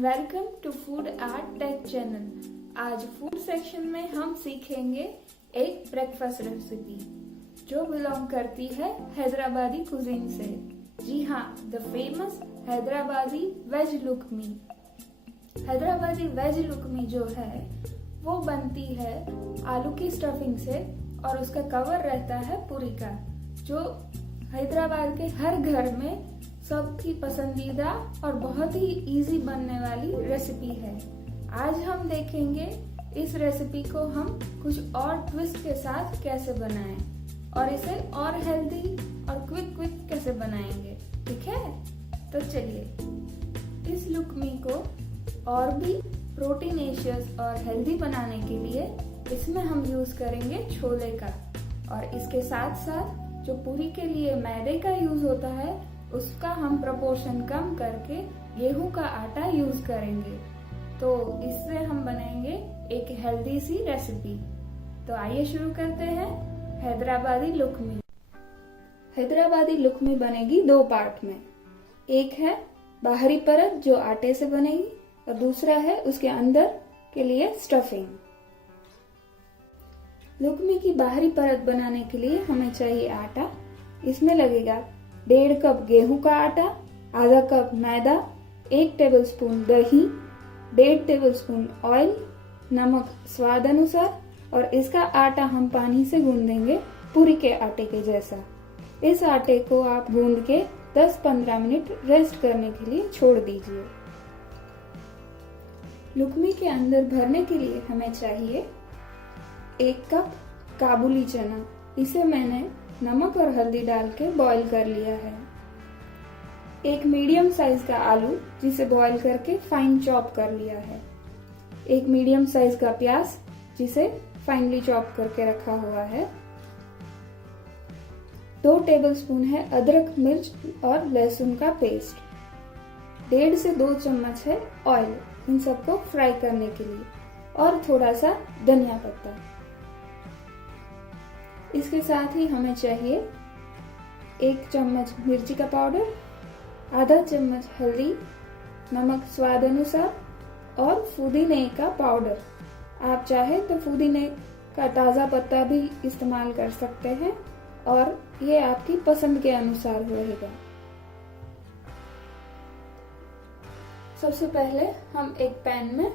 Welcome to food art tech channel. आज food section में हम सीखेंगे एक ब्रेकफास्ट रेसिपी जो बिलोंग करती है हैदराबादी कुजीन से। जी हाँ, the famous Hyderabadi veg lukmi. Hyderabadi veg lukmi जो है वो बनती है आलू की स्टफिंग से और उसका कवर रहता है पूरी का, जो हैदराबाद के हर घर में सबकी पसंदीदा और बहुत ही इजी बनने वाली रेसिपी है। आज हम देखेंगे इस रेसिपी को हम कुछ और ट्विस्ट के साथ कैसे बनाएं और इसे और हेल्दी और क्विक कैसे बनाएंगे। ठीक है, तो चलिए इस लुकमी को और भी प्रोटीनेशियस और हेल्दी बनाने के लिए इसमें हम यूज करेंगे छोले का, और इसके साथ साथ जो पूरी के लिए मैदे का यूज होता है उसका हम प्रोपोर्शन कम करके गेहूं का आटा यूज करेंगे। तो इससे हम बनाएंगे एक हेल्दी सी रेसिपी। तो आइए शुरू करते हैं हैदराबादी लुकमी। हैदराबादी लुकमी बनेगी दो पार्ट में। एक है बाहरी परत जो आटे से बनेगी और दूसरा है उसके अंदर के लिए स्टफिंग। लुकमी की बाहरी परत बनाने के लिए हमें चाहिए आटा। इसमें लगेगा 1.5 कप गेहूं का आटा, आधा कप मैदा, 1 टेबलस्पून दही, 1.5 टेबलस्पून ऑयल, नमक स्वाद अनुसार, और इसका आटा हम पानी से गूंदेंगे पूरी के आटे के जैसा। इस आटे को आप गूंद के 10-15 मिनट रेस्ट करने के लिए छोड़ दीजिए। लुकमी के अंदर भरने के लिए हमें चाहिए 1 कप काबुली चना। इसे मैंने नमक और हल्दी डाल के बॉईल कर लिया है। 1 मीडियम साइज का आलू जिसे बॉईल करके फाइन चॉप कर लिया है। 1 मीडियम साइज का प्याज जिसे फाइनली चॉप करके रखा हुआ है। 2 टेबलस्पून है अदरक, मिर्च और लहसुन का पेस्ट। 1.5 से 2 चम्मच है ऑयल इन सबको फ्राई करने के लिए, और थोड़ा सा धनिया पत्ता। इसके साथ ही हमें चाहिए 1 चम्मच मिर्ची का पाउडर, आधा चम्मच हल्दी, नमक स्वाद अनुसार और पुदीने का पाउडर। आप चाहे तो पुदीने का ताजा पत्ता भी इस्तेमाल कर सकते हैं और ये आपकी पसंद के अनुसार रहेगा। सबसे पहले हम एक पैन में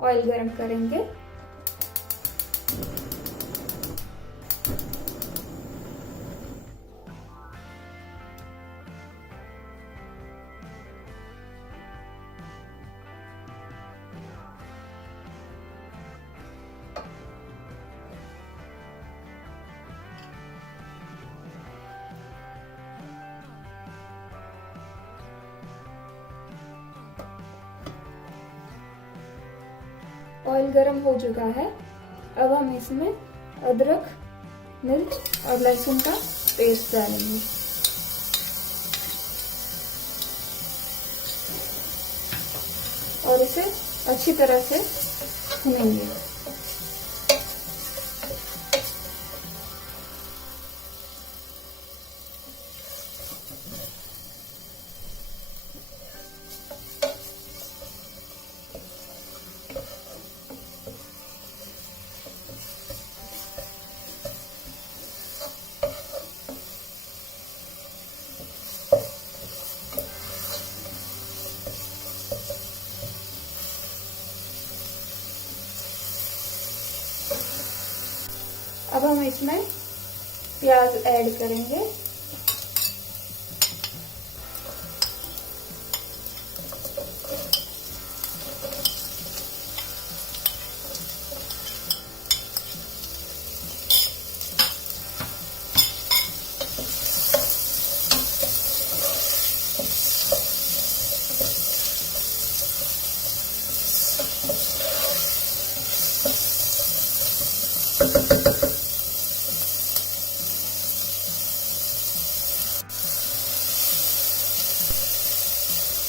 ऑयल गरम करेंगे। ऑयल गरम हो चुका है। अब हम इसमें अदरक, मिर्च और लहसुन का पेस्ट डालेंगे। और इसे अच्छी तरह से भूनेंगे। अब हम इसमें प्याज ऐड करेंगे।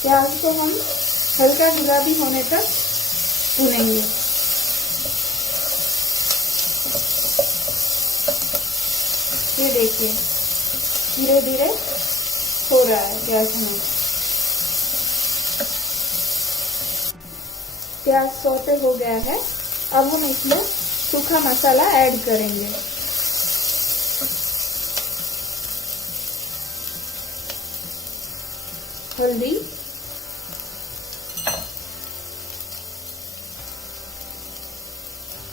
प्याज को हम हल्का गुलाबी होने तक भूनेंगे। ये देखिए धीरे धीरे हो रहा है गैस में। प्याज सौते हो गया है। अब हम इसमें सूखा मसाला ऐड करेंगे। हल्दी,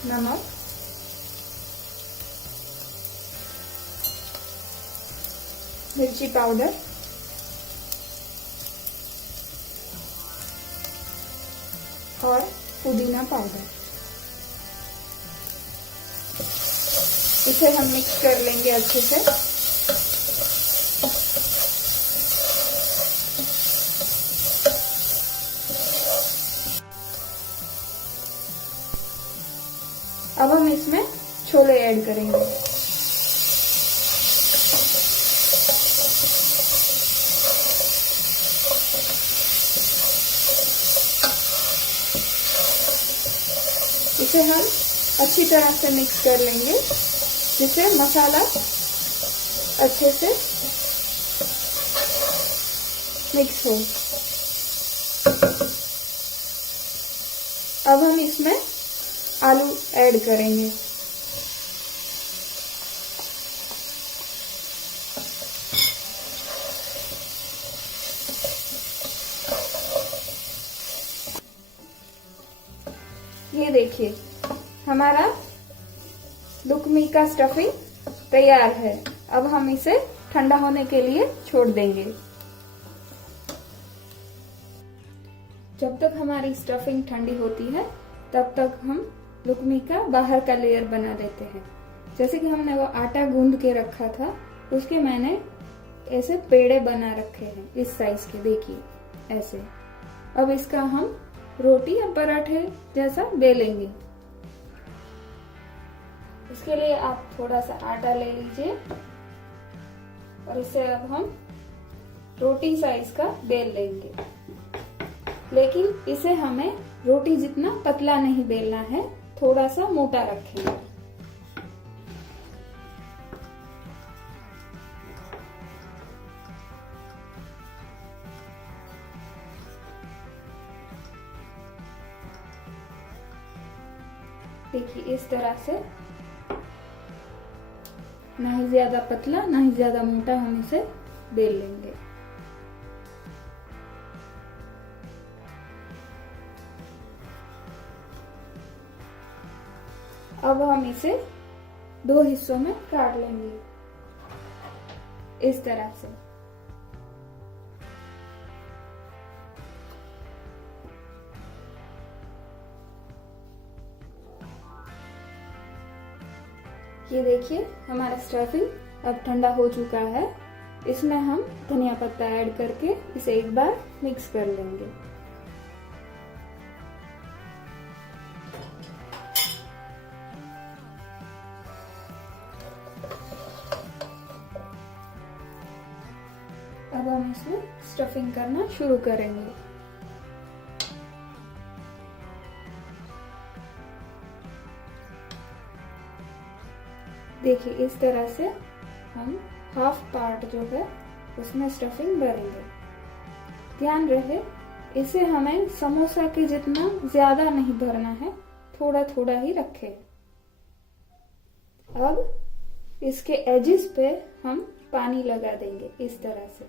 नमक, मिर्ची पाउडर, और पुदीना पाउडर। इसे हम मिक्स कर लेंगे अच्छे से। अब हम इसमें छोले ऐड करेंगे। इसे हम अच्छी तरह से मिक्स कर लेंगे जिससे मसाला अच्छे से मिक्स हो। अब हम इसमें आलू ऐड करेंगे। ये देखिए, हमारा लुकमी का स्टफिंग तैयार है। अब हम इसे ठंडा होने के लिए छोड़ देंगे। जब तक हमारी स्टफिंग ठंडी होती है तब तक हम लुकमी का बाहर का लेयर बना देते हैं। जैसे कि हमने वो आटा गूंद के रखा था, उसके मैंने ऐसे पेड़े बना रखे हैं इस साइज के, देखिए ऐसे। अब इसका हम रोटी या पराठे जैसा बेलेंगे। इसके लिए आप थोड़ा सा आटा ले लीजिए और इसे अब हम रोटी साइज का बेल लेंगे। लेकिन इसे हमें रोटी जितना पतला नहीं बेलना है, थोड़ा सा मोटा रखेंगे। देखिए इस तरह से, ना ही ज्यादा पतला ना ही ज्यादा मोटा हम इसे बेल लेंगे। अब हम इसे 2 हिस्सों में काट लेंगे इस तरह से। ये देखिए, हमारा स्टफिंग अब ठंडा हो चुका है। इसमें हम धनिया पत्ता ऐड करके इसे एक बार मिक्स कर लेंगे। अब हम इसमें स्टफिंग करना शुरू करेंगे। देखिए इस तरह से हम हाफ पार्ट जो है उसमें स्टफिंग भरेंगे। ध्यान रहे, इसे हमें समोसा के जितना ज्यादा नहीं भरना है, थोड़ा थोड़ा ही रखें। अब इसके एजेस पे हम पानी लगा देंगे इस तरह से।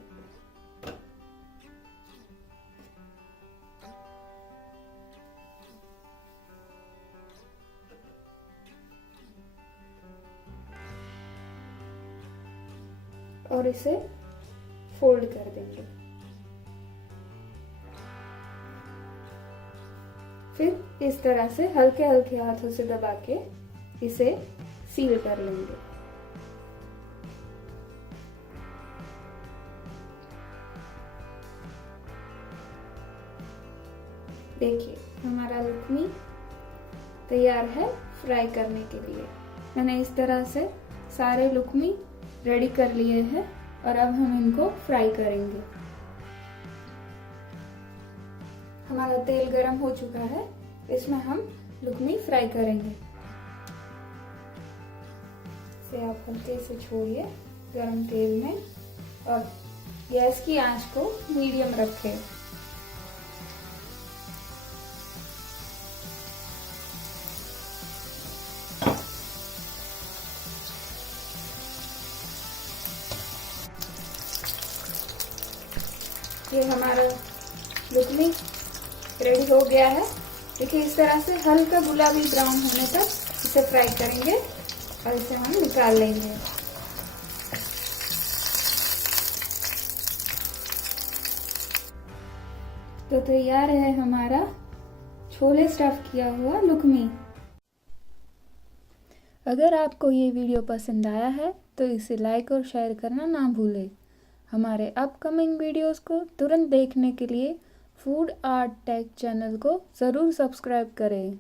और इसे फोल्ड कर देंगे। फिर इस तरह से हल्के हल्के हाथों से दबा के इसे सील कर लेंगे। देखिए हमारा लुकमी तैयार है फ्राई करने के लिए। मैंने इस तरह से सारे लुकमी रेडी कर लिए हैं और अब हम इनको फ्राई करेंगे। हमारा तेल गरम हो चुका है, इसमें हम लुकमी फ्राई करेंगे। इसे आप हल्के से छोड़िए गरम तेल में और गैस की आंच को मीडियम रखें। ये हमारा लुकमी रेडी हो गया है। देखिए इस तरह से हल्का गुलाबी ब्राउन होने तक इसे फ्राई करेंगे और इसे हम निकाल लेंगे। तो तैयार है हमारा छोले स्टफ किया हुआ लुकमी। अगर आपको ये वीडियो पसंद आया है तो इसे लाइक और शेयर करना ना भूलें। हमारे अपकमिंग वीडियोस को तुरंत देखने के लिए फूड आर्ट टेक चैनल को ज़रूर सब्सक्राइब करें।